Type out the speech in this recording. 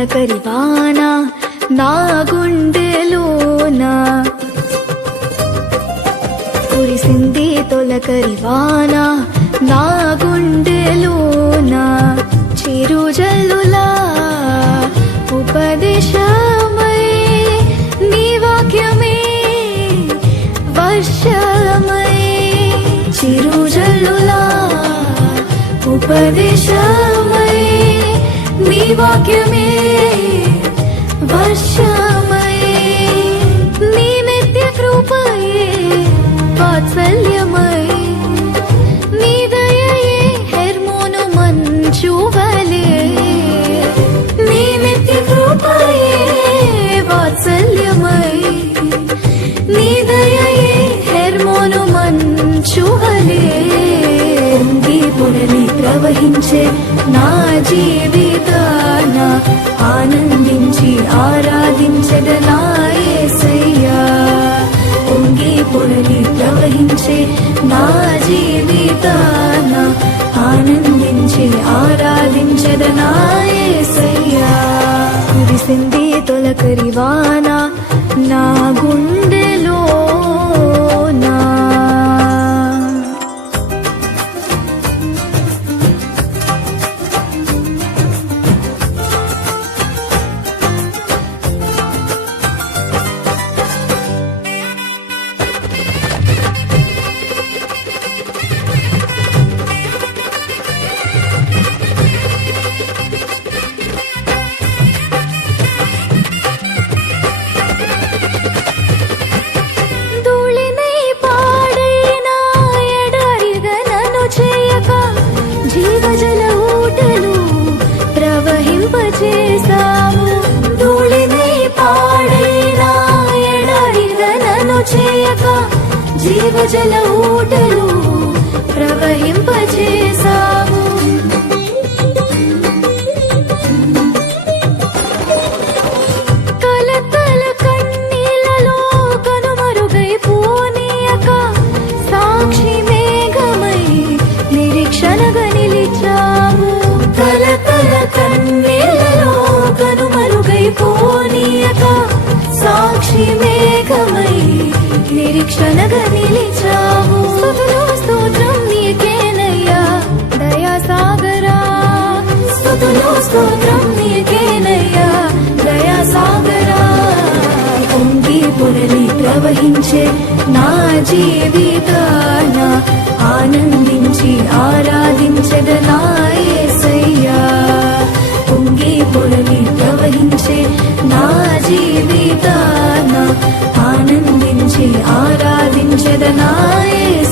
తొలకరివాన నా గుండెలోన కురిసింది తొలకరివాన నా గుండెలోన చిరుజల్లులా ఉపదేశమై నీ వాక్యమే వర్షమై చిరుజల్లులా ఉపదేశమై నీ వాక్యమే వర్షమై నీ నిత్య కృపయే వాత్సల్యమై నీ దయయే హెర్మోను మంచువలే నీ నిత్య కృపయే వాత్సల్యమై నీ దయయే హెర్మోను మంచువలే పొంగి పొరలి ప్రవహించే నా జీవితాన ఆనందించి ఆరాధించెదనా యేసయ్యా పొంగి పొరలి ప్రవహించే నా జీవితాన ఆనందించి ఆరాధించెదనా యేసయ్యా కురిసింది తొలకరివాన నా గుండెలోనా జీవజల ఊటలు ప్రవహింపచేసావు ధూళినై పాడైనా ఎడారిగా నన్ను చేయక జీవజల ఊటలు ప్రవహింపచేసావు కలతల కన్నీలలో కనుమరుగైపోనీయక సాక్షి మేఘమై నిరీక్షణగా నిలిచావు కలతల కన్నీళ్ళలో కనుమరుగైపోనీయక సాక్షి మేఘమై నిరీక్షణగా నిలిచావు స్తుతులు స్తోత్రం నీకేనయ్యా దయాసాగరా స్తుతులు స్తోత్రం నీకేనయ్యా దయాసాగరా పొంగి పొరలి ప్రవహించే నా జీవితాన ఆనందించి ఆరాధించెదనా యేసయ్యా పొంగి పొరలి ప్రవహించే నా జీవితాన ఆనందించి ఆరాధించెదనా యేసయ్యా